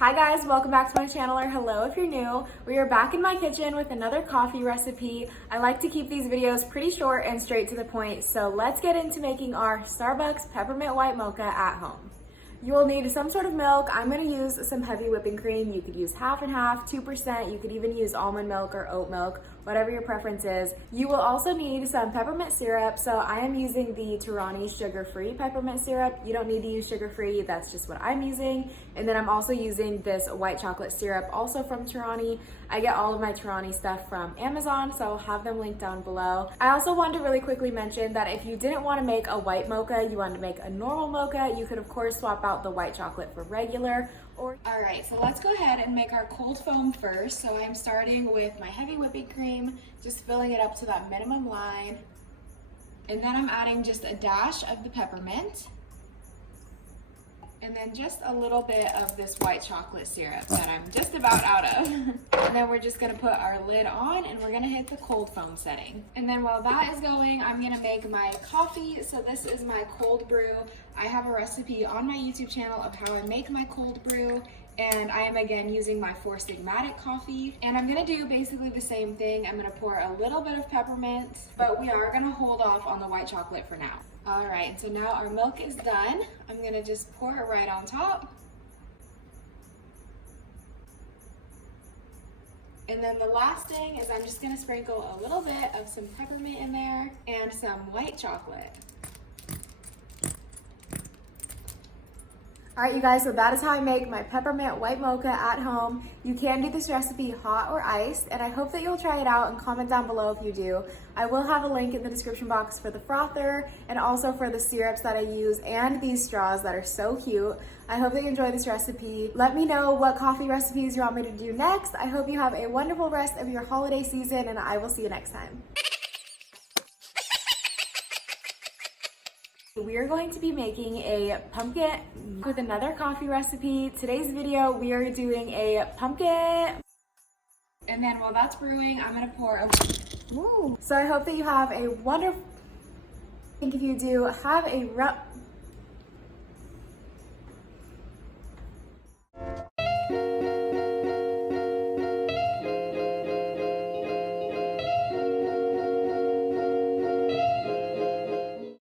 Hi guys, welcome back to my channel, or hello if you're new. We are back in my kitchen with another coffee recipe. I like to keep these videos pretty short and straight to the point, so let's get into making our Starbucks Peppermint White Mocha at home. You will need some sort of milk. I'm going to use some heavy whipping cream. You could use half and half, 2%. You could even use almond milk or oat milk, whatever your preference is. You will also need some peppermint syrup. So I am using the Torani sugar-free peppermint syrup. You don't need to use sugar-free. That's just what I'm using. And then I'm also using this white chocolate syrup, also from Torani. I get all of my Torani stuff from Amazon, so I'll have them linked down below. I also wanted to really quickly mention that if you didn't want to make a white mocha, you wanted to make a normal mocha, you could of course swap out the white chocolate for regular. Alright, so let's go ahead and make our cold foam first. So I'm starting with my heavy whipping cream, just filling it up to that minimum line. And then I'm adding just a dash of the peppermint. And then just a little bit of this white chocolate syrup that I'm just about out of. And then we're just gonna put our lid on and we're gonna hit the cold foam setting. And then while that is going, I'm gonna make my coffee. So this is my cold brew. I have a recipe on my YouTube channel of how I make my cold brew. And I am again using my 4 Sigmatic coffee. And I'm gonna do basically the same thing. I'm gonna pour a little bit of peppermint, but we are gonna hold off on the white chocolate for now. All right, so now our milk is done. I'm gonna just pour it right on top. And then the last thing is I'm just gonna sprinkle a little bit of some peppermint in there and some white chocolate. All right, you guys, so that is how I make my peppermint white mocha at home. You can do this recipe hot or iced, and I hope that you'll try it out and comment down below if you do. I will have a link in the description box for the frother and also for the syrups that I use and these straws that are so cute. I hope that you enjoy this recipe. Let me know what coffee recipes you want me to do next. I hope you have a wonderful rest of your holiday season, and I will see you next time. We are going to be making a pumpkin with another coffee recipe. Today's video, we are doing a pumpkin. And then while that's brewing, I'm gonna pour a... Woo. So I hope that you have a wonderful... I think if you do, have a